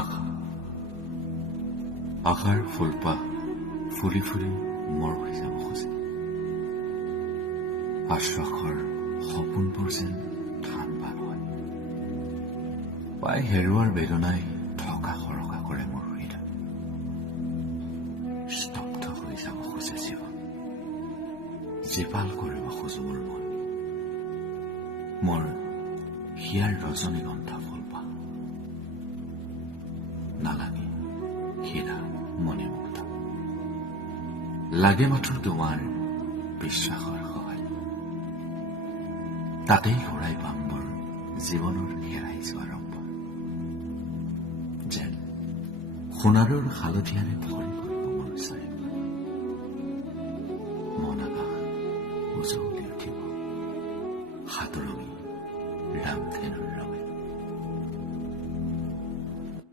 আশা আশাৰ ফুলপাহ ফুলি ফুলি মৰ হৈ যাব খোজে। আশ্বাসৰ সপোনবোৰ যেন ধান ভাল হয়। পাই হেৰুৱাৰ বেদনাই থকা সৰকা কৰে মোৰ হৃদয়। স্তব্ধ হৈ যাব খোজে জীৱন, জীপাল কৰিব খোজো মোৰ মন। মোৰ হিয়াৰ ৰজনীগন্ধা ফুলপাহ নালাগে হীৰা মণি মুক্তা, লাগে মাথো তোমাৰ বিশ্বাসৰ সহায়। তাতেই ঘূৰাই পাম মোৰ জীৱনৰ হেৰাই যোৱা ৰম্ভ, যেন সোণাৰৰ হালধীয়াৰে ভৰি পৰিব মোৰ চাই। মন আকাশ উজল